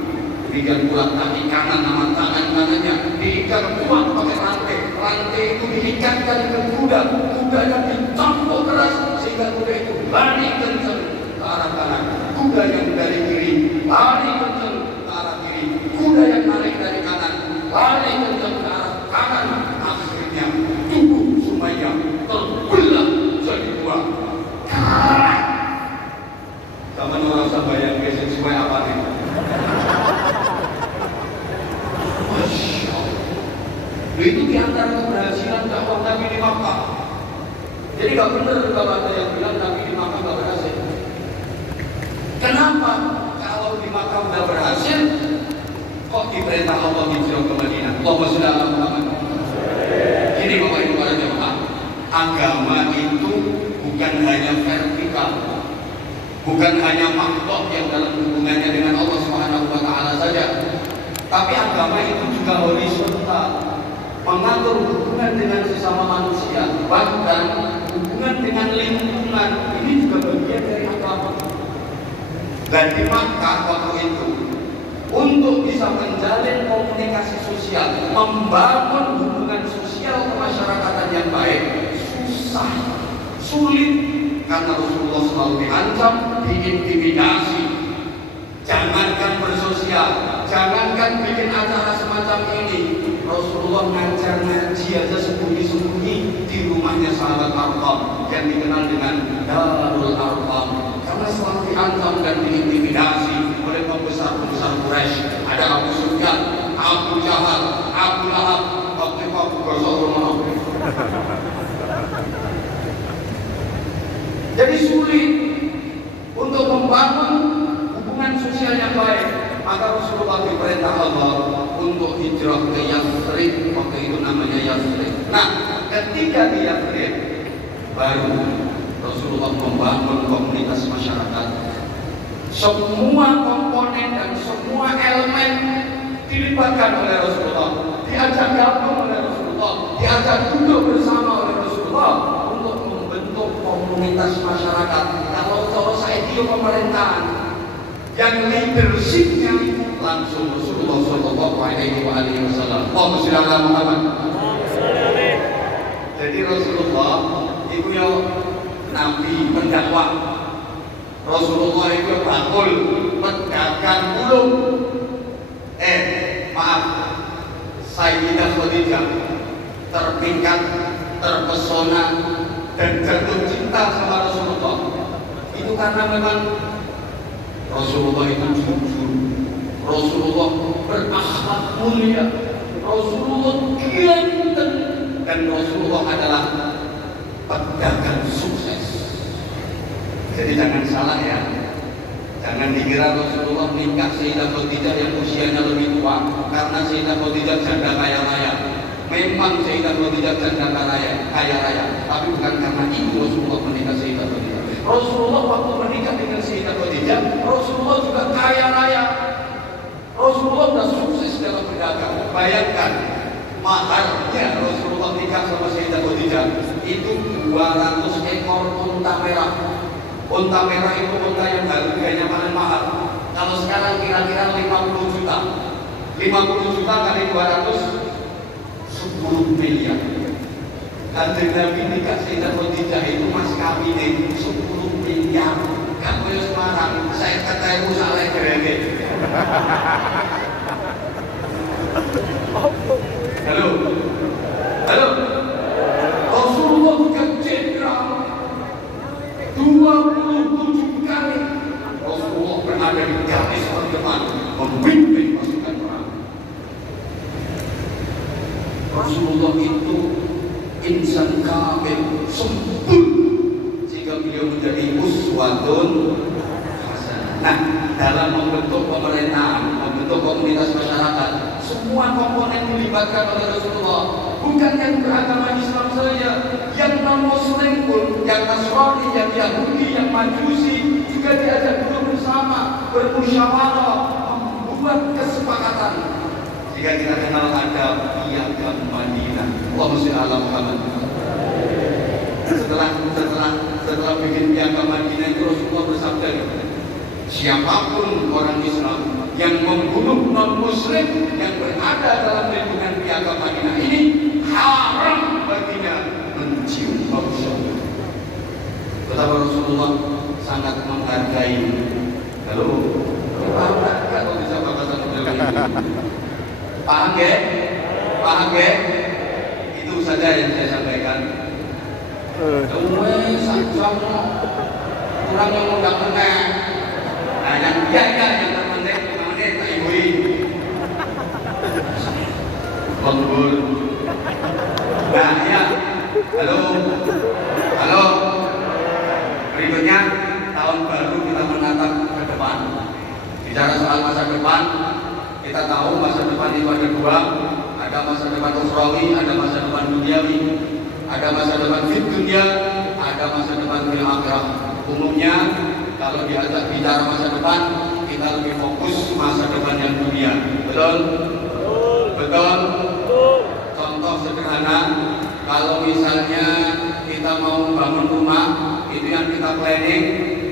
demikian pula kaki kanan sama tangan kanannya diikat kuat pakai rantai. Rantai itu diikatkan ke kuda, kudanya dicampur keras sehingga kuda itu lari kencang ke arah kanan. Kuda yang dari kiri lari kencang ke arah kiri. Kuda yang narik dari kanan lari kencang ke arah kanan. Akhirnya tubuh Sumayyah terbelah jadi dua. Sama orang Sabaya besok supaya apa nih? Masya Allah. Itu diantara keberhasilan dakwah Nabi di Makkah. Jadi gak benar kalau ada yang bilang Nabi di Makkah gak berhasil. Kenapa? Kalau di Makkah udah berhasil, kok diperintah Allah hijrah ke Madinah? Allahumma sholli ala Muhammad. Ini Bapak Ibu para jemaah, agama itu bukan hanya vertikal, bukan hanya makhluk yang dalam hubungannya dengan Allah Subhanahu wa taala saja, tapi agama itu juga horizontal, mengatur hubungan dengan sesama manusia, bahkan hubungan dengan lingkungan. Ini juga bagian dari agama. Dan di Makkah waktu itu, untuk bisa menjalin komunikasi sosial, membangun hubungan sosial kemasyarakatan yang baik, susah, sulit, karena Rasulullah selalu diancam, diintimidasi. Jangankan bersosial, jangankan bikin acara semacam ini, Rasulullah ngajar ngaji aja sembunyi-sembunyi di rumahnya sahabat Arqam yang dikenal dengan Darul Arqam, karena selalu diancam dan diintimidasi oleh pembesar-pembesar Quraisy. Ada Abu Sufyan, Abu Jahal, Abu Lahab, waktu itu Abu Gosok rumah. Jadi sulit untuk membangun hubungan sosial yang baik. Maka Rasulullah diperintah Allah untuk hijrah ke Yathrib, waktu itu namanya Yathrib. Nah, ketika di Yathrib baru Rasulullah membangun komunitas masyarakat. Semua komponen dan semua elemen dilibatkan oleh Rasulullah, diajak gabung oleh Rasulullah, diajak duduk bersama oleh Rasulullah untuk membentuk komunitas masyarakat. Kalau saya itu pemerintahan yang leadershipnya langsung Rasulullah Shallallahu Alaihi Wasallam. Allahumma sholli ala Muhammad. Jadi Rasulullah itu ya nabi pendakwah. Rasulullah itu bakul pedagang ulum. Maaf, Sayyidah Khadijah terpikat, terpesona dan jatuh cinta sama Rasulullah. Itu karena memang Rasulullah itu jujur, Rasulullah berakhlak mulia, Rasulullah ganteng, dan Rasulullah adalah pedagang sukses. Jadi jangan salah ya, jangan dikira Rasulullah menikah Sayyidah Khadijah yang usianya lebih tua karena Sayyidah Khadijah janda kaya raya. Memang Sayyidah Khadijah janda kaya raya, tapi bukan karena itu Rasulullah menikah Sayyidah Khadijah. Rasulullah waktu menikah dengan Sayyidah Khadijah, Rasulullah juga kaya raya. Rasulullah sudah sukses dalam berdagang. Bayangkan maharnya Rasulullah nikah sama Sayyidah Khadijah itu 200 ekor unta merah. Unta merah itu unta yang harganya paling mahal. Kalau sekarang kira-kira 50 juta. 50 juta kali 200 10 miliar. Kanjeng Nabi nikah Sayyidah Khadijah itu mas kawin 10 miliar. Kamu yang Semarang, saya ketemu salah gerege. Halo, halo. Rasulullah juga jenderal 27 kali. Rasulullah berada di garis terdepan memimpin pasukan perang. Rasulullah itu insan kamil, sempurna, sehingga beliau menjadi uswatun hasanah. Nah, dalam membentuk pemerintahan, membentuk komunitas masyarakat, semua komponen dilibatkan oleh Rasulullah. Bukan yang beragama Islam saja, yang non-Muslim pun, yang Nasrani, yang Yahudi, yang Majusi juga diajak duduk bersama, bermusyawarah, membuat kesepakatan. Jika kita kenal ada piagam Madinah. Allahumma sholli ala Muhammad. Setelah bikin piagam Madinah itu Rasulullah bersabda, siapapun orang Islam yang membunuh non muslim yang berada dalam lingkungan piagam Madinah ini haram baginya mencium bau syurga. Betapa Rasulullah sangat menghargai. Halo, paham nggak kalau bisa bahasa model itu? Paham ya? Paham ya? Itu saja yang saya sampaikan. Sama kurang yang mudah menang. Nah, yang yang terpenting namanya tak ibui. Lembur. Nah, ya. Halo. Halo. Berikutnya tahun baru kita menatap ke depan. Bicara soal masa depan, kita tahu masa depan itu ada dua. Ada masa depan ukhrawi, ada masa depan duniawi. Ada masa depan fid dunia, ada masa depan fil akhirah. Umumnya kalau diajak bicara masa depan, kita lebih fokus masa depan yang dunia. Betul? Betul? Contoh sederhana, kalau misalnya kita mau bangun rumah, itu yang kita planning,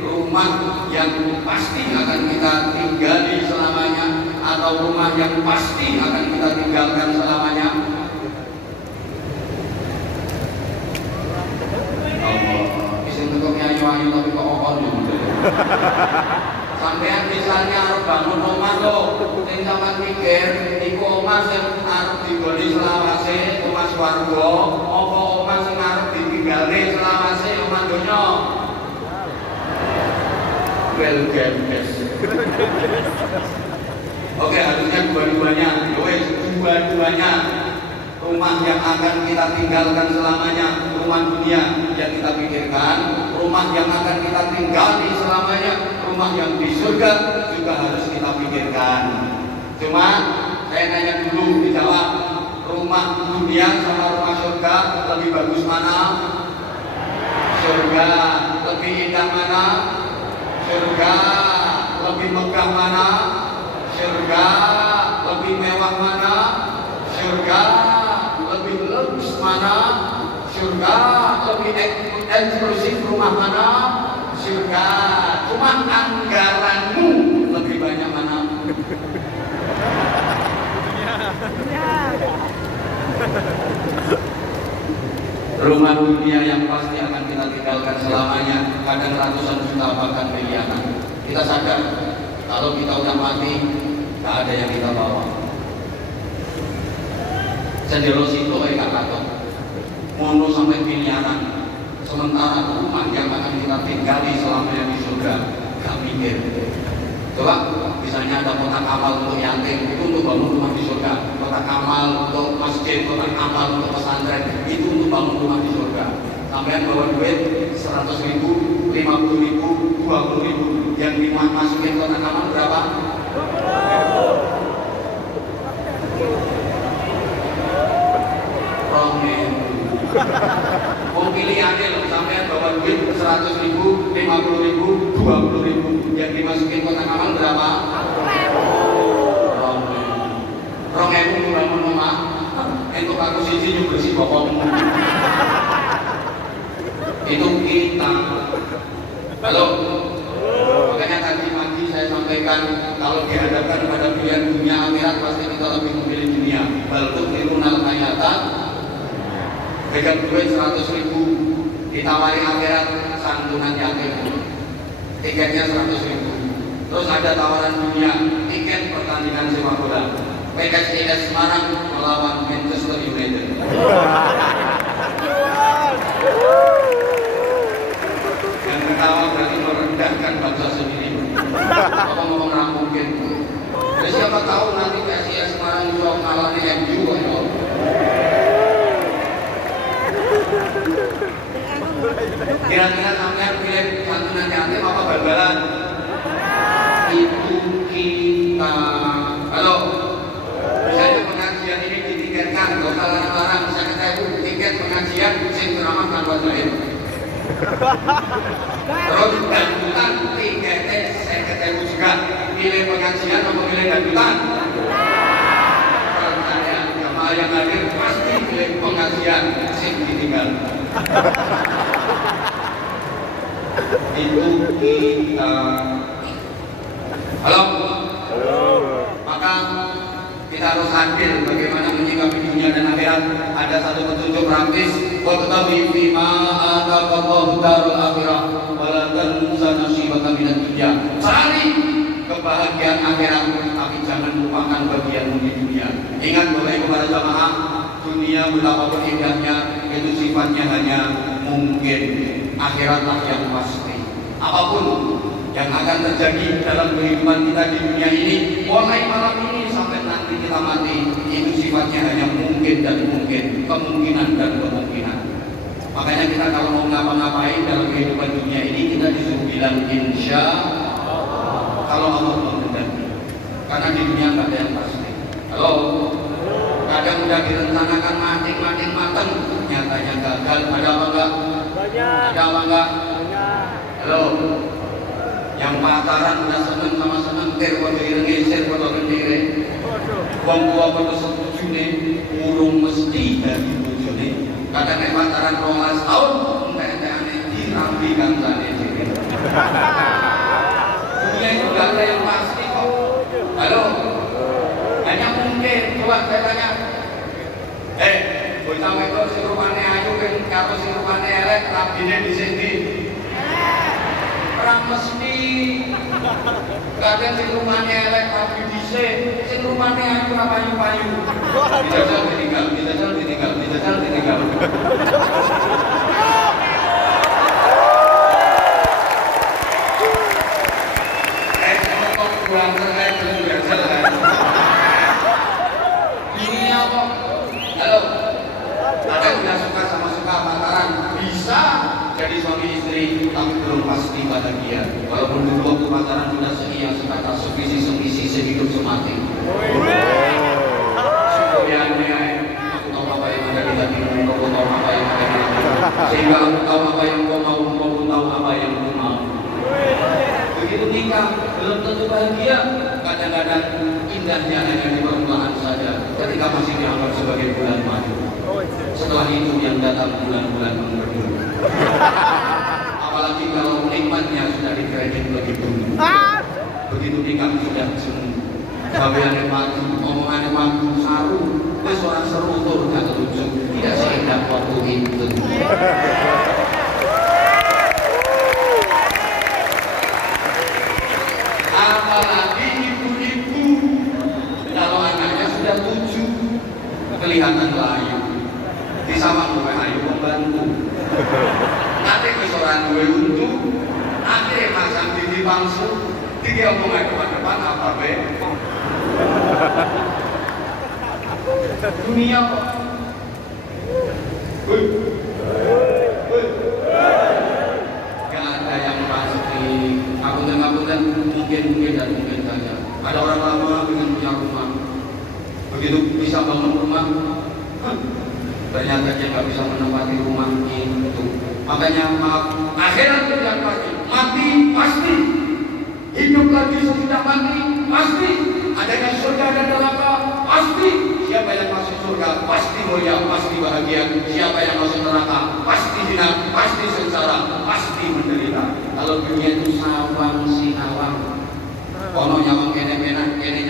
rumah yang pasti akan kita tinggali selamanya, atau rumah yang pasti akan kita tinggalkan selamanya. Ayu tapi kok okon juga. Sampean misalnya harus bangun omah lo, sing sampean pikir iku omah sing arep digoni selawase omah swarga, apa omah sing arep ditinggali selawase omah donya? Well guys. Oke, harusnya dua-duanya. Dua-duanya. Rumah yang akan kita tinggalkan selamanya, rumah dunia yang kita pikirkan, rumah yang akan kita tinggali selamanya, rumah yang di surga juga harus kita pikirkan. Cuma saya nanya dulu, dijawab, rumah dunia sama rumah surga lebih bagus mana? Surga. Lebih indah mana? Surga. Lebih megah mana? Surga. Lebih mewah mana? Surga. Lebih luks mana? Surga. Lebih eksklusif rumah mana? Surga. Cuma anggaranmu lebih banyak mana? Rumah dunia yang pasti akan kita tinggalkan selamanya, kadang ratusan juta bahkan miliaran. Kita sadar kalau kita udah mati, tak ada yang kita bawa. Senderos itu kata mono sampai miliaran. Sementara rumah yang akan kita tinggali selamanya di surga, gak mikir. Coba misalnya ada kotak amal untuk yatim, itu untuk bangun rumah di surga. Kotak amal untuk masjid, kotak amal untuk pesantren, itu untuk bangun rumah di surga. Sampai bawa duit 100.000, 50.000, 20.000, yang dimasukin kotak amal berapa? Mau pilihannya loh, sampai bawa duit 100.000, 50.000, 20.000, yang dimasukin kotak amal berapa? 2.000 bangun rumah, untuk aku siji bersih bokong. Itu kita. Halo. Makanya tadi pagi saya sampaikan, kalau dihadapkan pada pilihan dunia akhirat, pasti kita lebih memilih dunia. Baltuk irunal hayata, pegang duit 100.000, ditawari akhirat santunan yatim, tiketnya 100.000. Terus ada tawaran dunia, tiket pertandingan sepak bola, PSIS Semarang melawan Manchester United. Yang ketawa berarti merendahkan bangsa sendiri. Ngomong-ngomong nggak mungkin. Ya, siapa tahu nanti PSIS Semarang juga kalah di MU ya. Kira-kira sampean pilih santunan yatim apa bal-balan? Itu kita. Halo. Misalnya pengajian ini ditiketkan, kalau larang-larang saya ketemu tiket pengajian sing ceramah tanpa jahit. Terus dangdutan tiketnya saya ketemu juga, pilih pengajian atau pilih dangdutan? Pertanyaan jamaah yang hadir pasti pilih pengajian sing ditinggal. Itu kita. Halo. Maka Kita harus adil bagaimana menyikapi dunia dan akhirat. Ada satu petunjuk praktis, waqtabi fima ataqallahu darul akhirah wa la tansa nasibaka minad dunya. Cari kebahagiaan akhirat, tapi jangan lupakan bagianmu di dunia. Ingat Bapak Ibu para jamaah, dunia betapapun indahnya itu sifatnya hanya mungkin. Akhiratlah yang pasti. Apapun yang akan terjadi dalam kehidupan kita di dunia ini, mulai malam ini sampai nanti kita mati, itu sifatnya hanya mungkin dan mungkin, kemungkinan dan kemungkinan. Makanya kita kalau mau ngapa-ngapain dalam kehidupan dunia ini, kita disuruh bilang insya Allah, kalau Allah menghendaki. Karena di dunia nggak ada yang pasti. Halo, kadang udah direncanakan mating mateng, nyatanya gagal. Ada apa enggak? Ada apa enggak? Halo, yang pacaran udah seneng sama seneng, foto geser foto gendere, wong tua foto setuju nih, urung mesti dari bojone. Kadang nek pacaran 12 tahun, entek-entekane dirambi kancane dhewe. Dunia itu gak ada yang pasti kok. Halo, hanya mungkin. Coba saya tanya, bocah wedok sing rupane ayu kan karo sing rupane elek, rabine dhisik ndi? Orang mesti kadang sing rumahnya elek tapi dhisik, sing rumahnya ayu ora payu-payu. Dijajal ditinggal. Kok pulang terkait belum berjal kan? Dunia kok. Halo. Kadang udah suka sama suka pacaran bisa jadi suami istri, tapi belum pasti bahagia. Walaupun dulu waktu pacaran sudah setia sekata sevisi sehidup semati. Supayanya aku tahu apa yang ada di hatimu, aku tahu apa yang ada di hatimu. Sehingga aku tahu apa yang kau mau, kau tahu apa yang aku mau. Begitu nikah, belum tentu bahagia. Kadang-kadang indahnya hanya di permulaan saja, ketika masih dianggap sebagai bulan madu. Setelah itu yang datang bulan-bulan menggebu. Apalagi kalau nikmatnya sudah dikredit begitu. Begitu nikah sudah semu. Babeane madu, omongannya madu, saru, wis ora seru tur gak lucu. Tidak seindah waktu itu. Apalagi ibu-ibu kalau anaknya sudah 7 kelihatan layu. Di sama gue ayu membantu. Nanti kesoran gue untuk nanti masang gigi palsu, gigi omongan depan apa be? Dunia kok. Gak ada yang pasti. Apunten mungkin dan mungkin saja. Ada orang lama dengan punya rumah. Begitu bisa bangun rumah, ternyata dia nggak bisa menempati rumah itu. Makanya akhirat tidak pasti, mati pasti, hidup lagi sesudah mati pasti, adanya surga dan neraka pasti. Siapa yang masuk surga pasti mulia, pasti bahagia. Siapa yang masuk neraka pasti hina, pasti sengsara, pasti menderita. Kalau dunia itu sawang sinawang, kono nyawang kene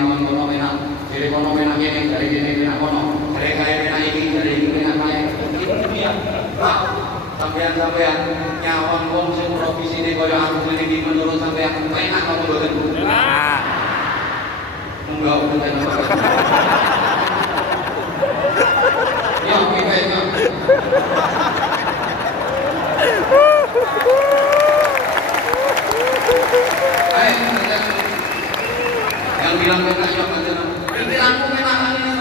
nyawang kono menak, jadi kono menak kene, dari kene menak kono, dari kaya menak ini, dari ini menak kaya. Dunia, sampean nyawang wong sing provisine kaya aku iki menurut sampean enak apa mboten? Enggak mboten. Ya, kita enak. Yang bilang enak ya aja. Bilangku enak aja.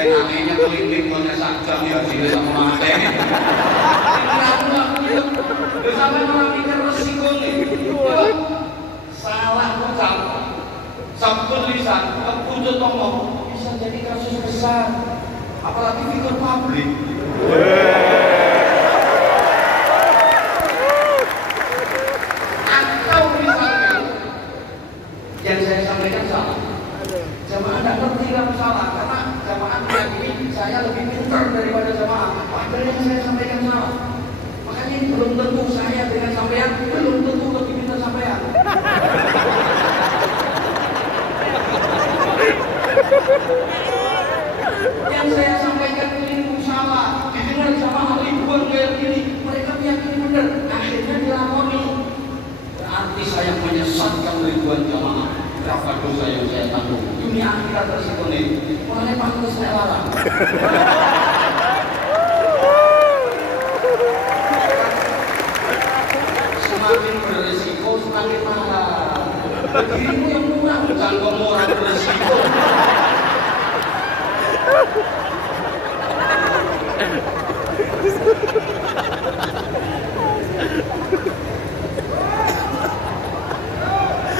Enaknya kelingking punya sajam ya sini sama mate. Terus sampai orang mikir resiko nih. Salah ucap, sabun lisan, kepuncut ngomong bisa jadi kasus besar. Apalagi figur publik. Atau misalnya yang saya sampaikan salah. Jamaah tidak ngerti kamu salah karena jamaah meyakini saya lebih pintar daripada jamaah. Padahal yang saya sampaikan salah. Makanya ini belum tentu saya dengan sampean belum tentu lebih pintar sampean. Yang saya sampaikan ini salah, didengar sama ahli buang kayak gini, mereka meyakini benar, akhirnya dilakoni. Berarti saya menyesatkan ribuan jamaah. Berapa dosa yang saya tanggung? Dunia akhirat resiko nih. Mulai pantas saya larang. Semakin berisiko, semakin mahal. Dirimu yang murah, bukan kamu orang berisiko.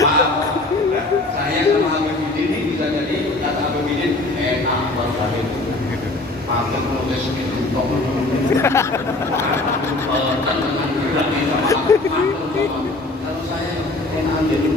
Maaf, saya sama Habib Bidin ini bisa jadi kata Habib Bidin enak baru Habib. Maaf kalau saya segitu tok. Tantangan gerak ini sama kalau saya enak jadi.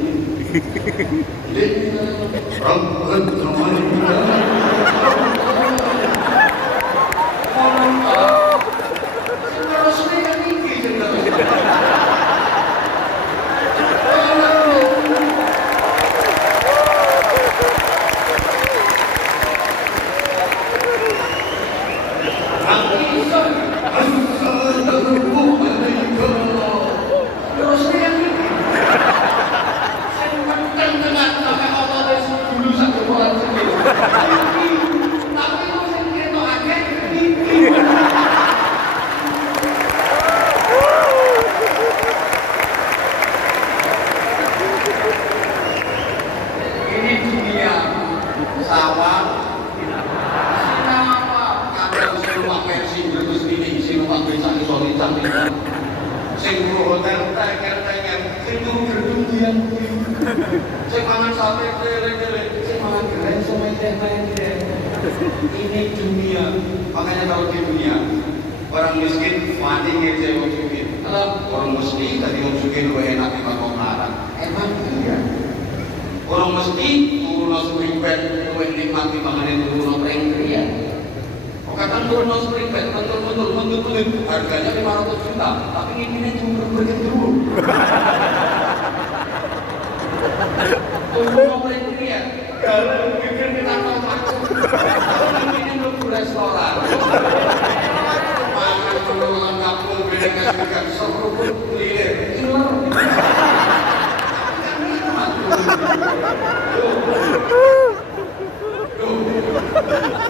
Ini dunia, makanya kalau di dunia orang miskin mati ngece wong sugih. Kalau orang mesti tadi wong sugih luwih enak timbang wong larang. Emang iya. Orang mesti turun spring bed luwih nikmat timbangane turun pringkrian. Kok kadang turun spring bed betul harganya 500 juta, tapi ngimine cuma bergendruwo. Turun pringkrian, kalau pikir kita mau masuk. Ini belum restoran. Makan penurunan kampung beda kasihkan seru kuliah.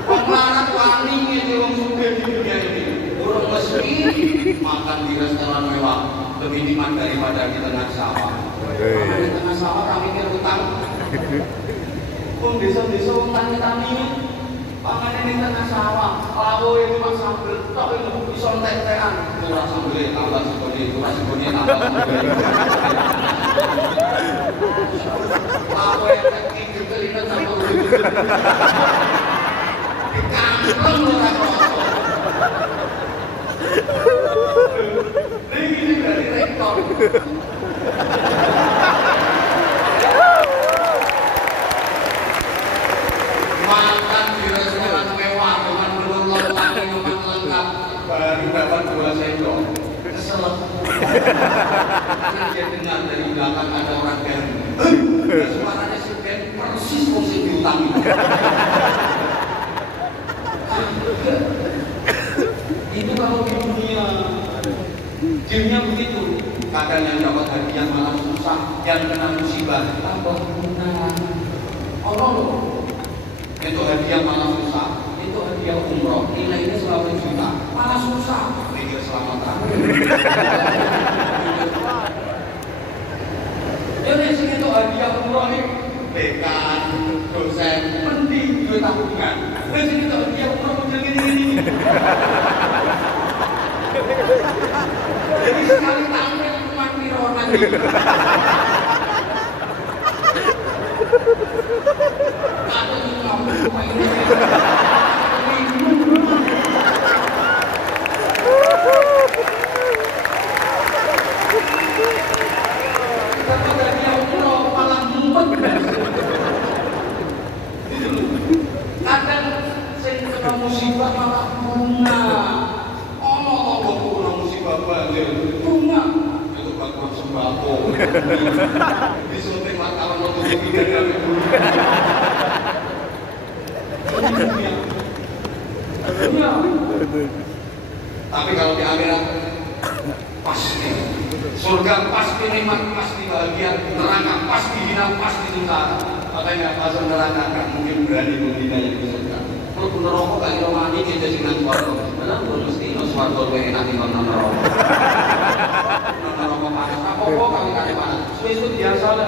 Penglarang wani itu orang suka di dunia ini. Orang mesti makan di restoran mewah lebih nikmat daripada di tengah sawah. Karena di tengah sawah kami mikir utang. Pun desa-desa utang kami pangan di tengah sawah, lawo itu cuma sambel, tapi bisa entek-entekan. Kurang sambelnya tambah segini, kurang segini tambah sambel. Lawo yang kaki kekelinan tambah begitu. Di kantong orang rokok. Ini dari rektor. Makan di restoran mewah dengan telur lontang minuman lengkap baru dapat 2 sendok. Kesel. Dia dengar dari belakang ada orang yang suaranya segan persis fungsi diutang. Itu kalau di dunia begitu. Kadang yang dapat hadiah malah susah, yang kena musibah tambah benar. Allah itu hadiah malah susah, itu hadiah umroh, nilainya 100 juta, malah susah, mikir selamatan. Jadi sini itu hadiah umroh nih, dekan, dosen, penting, duit tabungan. Di sini itu hadiah umroh model gini-gini. Jadi sekali tampil cuma pironan gitu. Kadang sing kena musibah malah bunga. Kena musibah banjir bunga. Itu bantuan sembako. Disuntik wartawan waktu itu dunia. Tapi kalau di akhirat pasti surga, pasti nikmat, pasti bahagia, neraka pasti hina, pasti sengsara. Makanya masuk neraka kan mungkin berani menghina yang di surga. Kalau pun neraka gak kira mati kita dengan suarga. Karena mesti suarga lebih enak di mana neraka. Neraka panas, apa-apa kali kali panas. Suwe-suwe biasa lah.